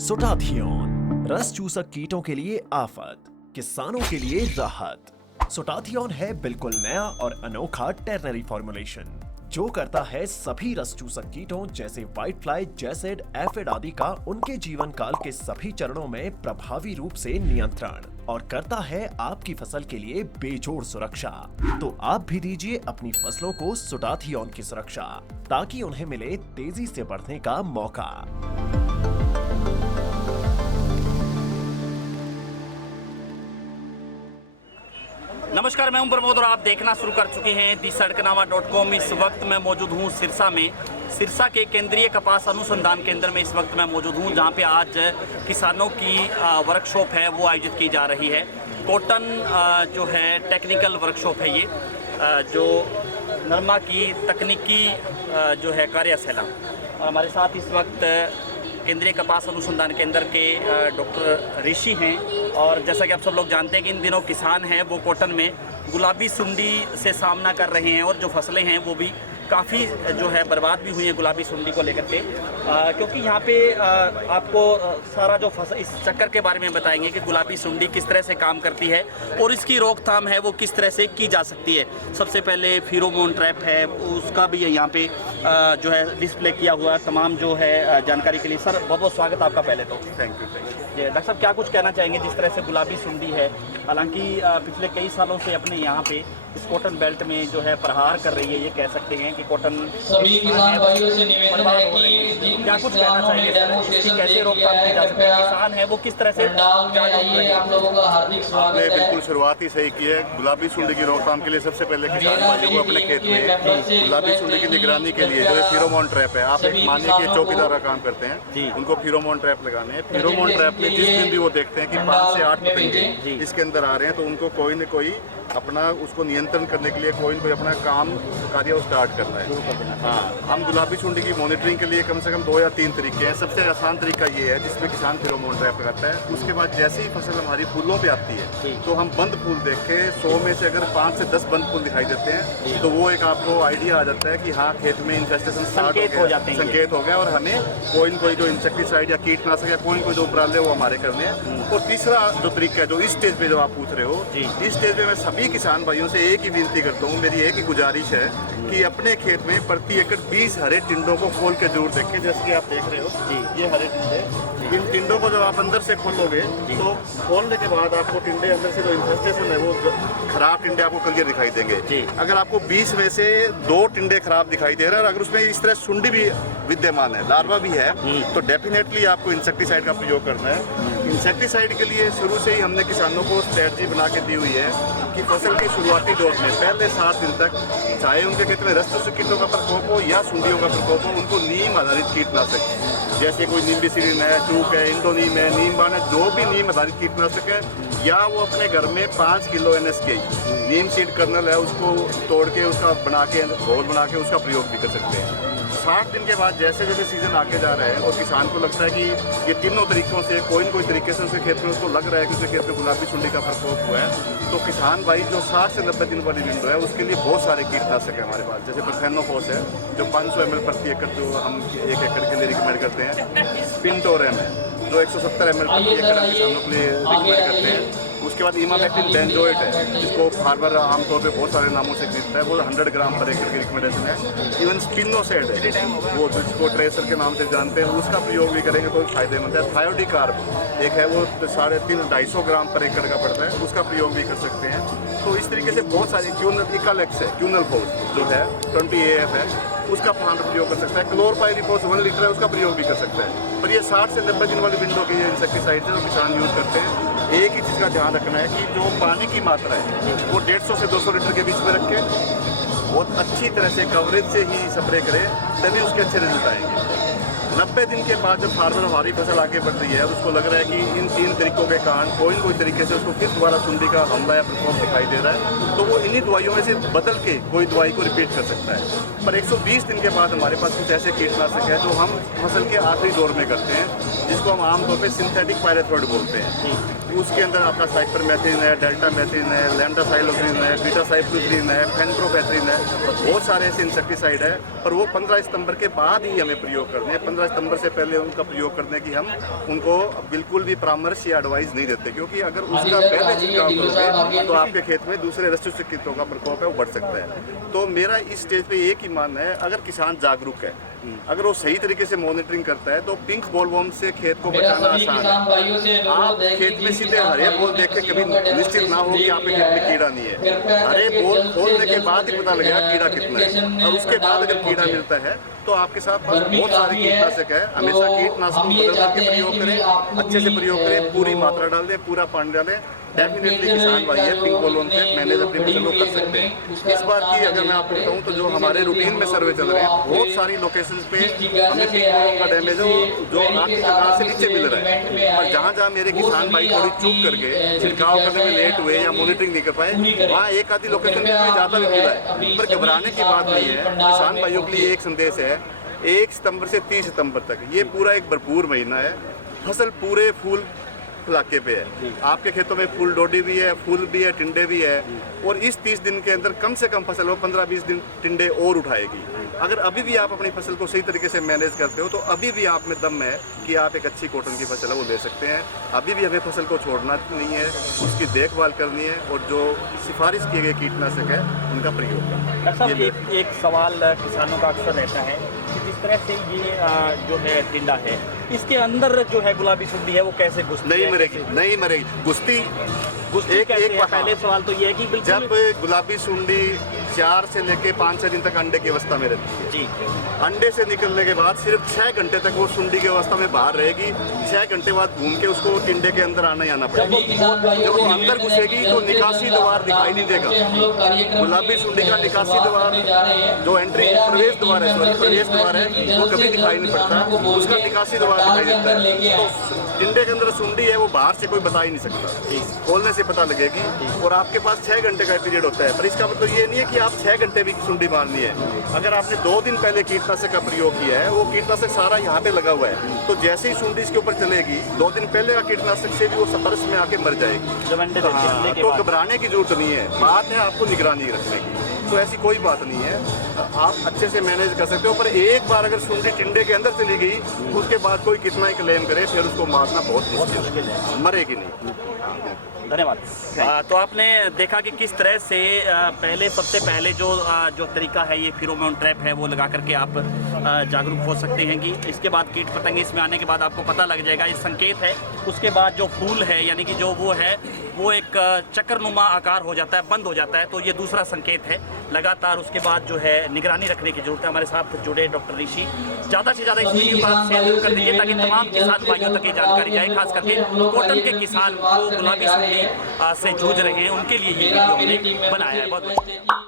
सोटाथियोन रस चूसक कीटों के लिए आफत, किसानों के लिए राहत। सोटाथियोन है बिल्कुल नया और अनोखा टेरनरी फॉर्मुलेशन जो करता है सभी रस चूसक कीटों जैसे व्हाइट फ्लाई, जैसिड, एफिड आदि का उनके जीवन काल के सभी चरणों में प्रभावी रूप से नियंत्रण और करता है आपकी फसल के लिए बेजोड़ सुरक्षा। तो आप भी दीजिए अपनी फसलों को सोटाथियोन की सुरक्षा ताकि उन्हें मिले तेजी से बढ़ने का मौका। नमस्कार, मैं हूं प्रमोद और आप देखना शुरू कर चुके हैं thesadkanaama.com। इस वक्त मैं मौजूद हूं सिरसा में। सिरसा के केंद्रीय कपास अनुसंधान केंद्र में इस वक्त मैं मौजूद हूं, जहां पे आज किसानों की वर्कशॉप है वो आयोजित की जा रही है। कॉटन जो है टेक्निकल वर्कशॉप है ये, जो नरमा की तकनीकी जो है कार्यशाला। और हमारे साथ इस वक्त केंद्रीय कपास अनुसंधान केंद्र के डॉक्टर ऋषि हैं। और जैसा कि आप सब लोग जानते हैं कि इन दिनों किसान हैं वो कॉटन में गुलाबी सुंडी से सामना कर रहे हैं और जो फसलें हैं वो भी काफ़ी जो है बर्बाद भी हुई हैं गुलाबी सुंडी को लेकर के, क्योंकि यहाँ पे आपको सारा जो इस चक्कर के बारे में बताएंगे कि गुलाबी सुंडी किस तरह से काम करती है और इसकी रोकथाम है वो किस तरह से की जा सकती है। सबसे पहले फेरोमोन ट्रैप है, उसका भी यहाँ पे जो है डिस्प्ले किया हुआ है तमाम जो है जानकारी के लिए। सर बहुत बहुत स्वागत आपका पहले तो। Thank you. जी डॉक्टर साहब, क्या कुछ कहना चाहेंगे जिस तरह से गुलाबी सुंडी है, हालांकि पिछले कई सालों से अपने यहाँ पे इस कॉटन बेल्ट में जो है प्रहार कर रही है, ये कह सकते हैं कि कॉटन सभी किसान भाइयों से निवेदन है कि क्या कुछ कहना चाहिए कैसे रोकथाम की जा सकती है, किसान है वो किस तरह से आप लोगों का हार्दिक स्वागत आपने है। बिल्कुल शुरुआत ही सही की है। गुलाबी सुंडी की रोकथाम के लिए सबसे पहले किसान भाइयों को अपने खेत में गुलाबी सुंडी की निगरानी के लिए जो है फेरोमोन ट्रैप है, आप एक मानिए कि चौकीदार का काम करते हैं, उनको फेरोमोन ट्रैप लगाने हैं। फेरोमोन ट्रैप में जिस दिन भी वो देखते हैं कि 5 से 8 पतंगे इसके अंदर आ रहे हैं तो उनको कोई न कोई अपना उसको नियंत्रण करने के लिए कोई न कोई अपना काम कार्य स्टार्ट करना है। हाँ, हम गुलाबी सुंडी की मॉनिटरिंग के लिए कम से कम 2 या 3 तरीके हैं। सबसे आसान तरीका ये है जिसमें किसान फेरोमोन ट्रैप लगाता है। उसके बाद जैसे ही फसल हमारी फूलों पे आती है तो हम बंद फूल देख के 100 में से अगर 5 से 10 बंद फूल दिखाई देते हैं तो वो एक आपको आइडिया आ जाता है कि हाँ खेत में इन्फेस्टेशन स्टार्ट हो गया, संकेत हो गया और हमें कोई न कोई जो इंसेक्टिसाइड या कीटनाशक या कोई न कोई जो उपराले वो हमारे करने हैं। और तीसरा जो तरीका है जो इस स्टेज पे जो आप पूछ रहे हो, इस स्टेज पे मैं सभी किसान भाइयों से एक ही विनती करता हूँ, मेरी एक ही गुजारिश है कि अपने खेत में प्रति एकड़ 20 हरे टिंडों को खोल के जरूर देखें। जैसे कि आप देख रहे हो ये हरे टिंडे, इन टिंडों को जब आप अंदर से खोलोगे तो खोलने के बाद आपको टिंडे अंदर से जो इन्फेस्टेशन है वो खराब टिंडे आपको क्लियर दिखाई देंगे। अगर आपको 20 में से 2 टिंडे खराब दिखाई दे रहे हैं और अगर उसमें इस तरह सुंडी भी विद्यमान है, लार्वा भी है, तो डेफिनेटली आपको इंसेक्टिसाइड का प्रयोग करना है। इंसेक्टिसाइड के लिए शुरू से ही हमने किसानों को स्ट्रेटजी बना के दी हुई है कि फसल के शुरुआती दौर में पहले 7 दिन तक चाहे उनके खेत में रस चूसक कीटों का प्रकोप हो या सुंडियों का प्रकोप हो, उनको नीम आधारित कीटनाशक जैसे कोई निम्बिसिडिन है, चूक है, इंडोनीम है, नीम बाण है, जो भी नीम आधारित कीटनाशक है, या वो अपने घर में 5 किलो NSK नीम सीड कर्नल है उसको तोड़ के उसका बना के घोल बना के उसका प्रयोग भी कर सकते हैं। 60 दिन के बाद जैसे जैसे सीजन आगे जा रहा है और किसान को लगता है कि ये तीनों तरीकों से कोई न कोई तरीके से उसके खेत में उसको लग रहा है कि उसके खेत में गुलाबी सुंडी का प्रकोप हुआ है, तो किसान भाई जो 60 से 90 दिन वाली विंडो है उसके लिए बहुत सारे कीटनाशक है हमारे पास। जैसे परफेनोफॉस है जो 500 ml प्रति एकड़ जो हम 1 एकड़ के लिए रिकमेंड करते हैं। स्पिनटोरेम है जो 170 ml प्रति एकड़ हम किसानों के लिए रिकमेंड करते हैं। उसके बाद इमामेक्टिन बेंजोएट है जिसको फार्मर आमतौर पे बहुत सारे नामों से खरीदता है, वो 100 ग्राम पर एकड़ की रिकमेंडेशन है। इवन स्पिनोसेड है वो जिसको ट्रेसर के नाम से जानते हैं, उसका प्रयोग भी करेंगे तो फायदेमंद है। थायोडिकार्ब एक है वो 350-250 ग्राम पर एकड़ का पड़ता है, उसका प्रयोग भी कर सकते हैं। तो इस तरीके से बहुत सारी इकालेक्स है, क्यूनल फोर्स जो है 20 AF है, उसका फार्मर प्रयोग कर सकता है। क्लोरपाइरिफॉस 1 लीटर है उसका प्रयोग भी कर सकता है। पर ये 60 से 90 दिन वाली विंडो के इंसेक्टिसाइड है जो किसान यूज़ करते हैं। एक ही चीज़ का ध्यान रखना है कि जो पानी की मात्रा है वो 150 से 200 लीटर के बीच में रखें, बहुत अच्छी तरह से कवरेज से ही स्प्रे करें, तभी उसके अच्छे रिजल्ट आएंगे। 90 दिन के बाद जब फार्मर हमारी फसल आगे बढ़ रही है और उसको लग रहा है कि इन 3 तरीकों के कारण कोई न कोई तरीके से उसको फिर दोबारा सुंडी का हमला या प्रकोप दिखाई दे रहा है, तो वो इन्हीं दवाइयों में से बदल के कोई दवाई को रिपीट कर सकता है। पर 120 दिन के बाद हमारे पास कुछ ऐसे कीटनाशक है जो हम फसल के आखिरी दौर में करते हैं, जिसको हम आमतौर पर सिंथेटिक पायरेथ्रोइड बोलते हैं। उसके अंदर आपका साइपरमेथ्रिन है, डेल्टामेथ्रिन है, लैम्डासाइलोक्सिन है, बीटासाइक्लोथ्रिन है, फेनप्रोपेथ्रिन है, बहुत सारे ऐसे इंसेक्टिसाइड है। और वो 15 सितंबर के बाद ही हमें प्रयोग करने हैं। 15 सितंबर से पहले उनका प्रयोग करने की हम उनको बिल्कुल भी परामर्श या एडवाइस नहीं देते, क्योंकि अगर उसका पहले छिड़काव करोगे तो आपके खेत में दूसरे रस चूसक कीटों का प्रकोप है वो बढ़ सकता है। तो मेरा इस स्टेज पे एक ही मानना है, अगर किसान जागरूक है, अगर वो सही तरीके से मॉनिटरिंग करता है तो पिंक बॉलवर्म से खेत को बचाना आसान है। आप खेत में सीधे हरे बॉल देख के कभी निश्चित ना हो कि आपके खेत में कीड़ा नहीं है। हरे बॉल खोलने के बाद ही पता लगेगा कीड़ा कितना है, और उसके बाद अगर कीड़ा मिलता है तो आपके साथ बहुत सारे कीटनाशक है। हमेशा कीटनाशक बदल करके प्रयोग करें, अच्छे से प्रयोग करें, पूरी मात्रा डाल दें, पूरा पानी डालें। डेफिनेटली किसान भाई है, पिंक बॉलवर्म से मैनेज अपनी फसल को कर सकते हैं। इस बार की अगर मैं आपको बताऊं तो जो हमारे रूटीन में सर्वे चल रहे हैं, बहुत सारी लोकेशंस पे हमें पिंक बॉलवर्म का डैमेज हो जो 8,000 से नीचे मिल रहा है। और जहाँ जहाँ मेरे किसान भाई थोड़ी चूक करके छिड़काव करने में लेट हुए या मॉनिटरिंग नहीं कर पाए, वहाँ एक आधी लोकेशन में ज़्यादा भी मिला है। पर घबराने की बात नहीं है। किसान भाइयों के लिए एक संदेश है, 1 सितंबर से 30 सितंबर तक ये पूरा एक भरपूर महीना है। फसल पूरे फूल इलाके पे है, आपके खेतों में फूल डोडी भी है, फूल भी है, टिंडे भी है, और इस 30 दिन के अंदर कम से कम फसल वो 15-20 दिन टिंडे और उठाएगी। अगर अभी भी आप अपनी फसल को सही तरीके से मैनेज करते हो तो अभी भी आप में दम है कि आप एक अच्छी कॉटन की फसल है वो ले सकते हैं। अभी भी हमें फसल को छोड़ना नहीं है, उसकी देखभाल करनी है, और जो सिफारिश किए गए कीटनाशक है उनका प्रयोग करना डॉक्टर है। साहब, एक सवाल किसानों का अक्सर रहता है कि जिस तरह से ये जो है टिंडा है, इसके अंदर जो है गुलाबी सुंडी है वो कैसे घुसती है? नहीं मरेगी, नहीं मरेगी। घुसती एक पहले सवाल तो ये है कि बिल्कुल जब गुलाबी सुंडी 4 से लेके 5-6 दिन तक अंडे की अवस्था में रहती है जी, अंडे से निकलने के बाद सिर्फ 6 घंटे तक वो सुंडी की अवस्था में बाहर रहेगी। 6 घंटे बाद घूम के उसको टिंडे के अंदर आना ही आना पड़ेगा। जब वो अंदर घुसेगी तो निकासी द्वार दिखाई नहीं देगा। गुलाबी सुंडी का निकासी द्वार जो एंट्री प्रवेश द्वार है, प्रवेश द्वार है, वो कभी दिखाई नहीं पड़ता, उसका निकासी द्वार दिखाई देता है। तो टिंडे के अंदर सुंडी है वो बाहर से कोई बता ही नहीं सकता, खोलने से पता लगेगी। और आपके पास 6 घंटे का पीरियड होता है, पर इसका मतलब ये नहीं है कि आप 6 घंटे भी सुंडी मारनी है। अगर आपने 2 दिन पहले कीटनाशक का प्रयोग किया है, वो कीटनाशक सारा यहाँ पे लगा हुआ है, तो जैसे ही सुंडी इसके ऊपर चलेगी 2 दिन पहले का कीटनाशक से भी वो सतर्स में आके मर जाएगी। जब अंडे देते हैं, अंडे के तो बाद। घबराने की जरूरत नहीं है, बात है आपको निगरानी रखने की। तो ऐसी कोई बात नहीं है, आप अच्छे से मैनेज कर सकते हो। पर एक बार अगर सुंडी टिंडे के अंदर चली गई, उसके बाद कोई कितना ही क्लेम करे, फिर उसको मारना बहुत मुश्किल है, मरेगी नहीं। धन्यवाद। तो आपने देखा कि किस तरह से सबसे पहले जो तरीका है ये फेरोमोन ट्रैप है वो लगा करके आप जागरूक हो सकते हैं कि इसके बाद कीट पतंगे इसमें आने के बाद आपको पता लग जाएगा, ये संकेत है। उसके बाद जो फूल है यानी कि जो वो है वो एक चक्करनुमा आकार हो जाता है, बंद हो जाता है, तो ये दूसरा संकेत है। लगातार उसके बाद जो है निगरानी रखने की जरूरत है। हमारे साथ जुड़े डॉक्टर ऋषि, ज़्यादा से ज़्यादा इस वीडियो को आप शेयर कर दीजिए ताकि तमाम किसान भाइयों तक ये जानकारी जाए, खास करके कॉटन के किसान जो गुलाबी सुंडी से जूझ रहे हैं उनके लिए ये वीडियो हमने बनाया है। बहुत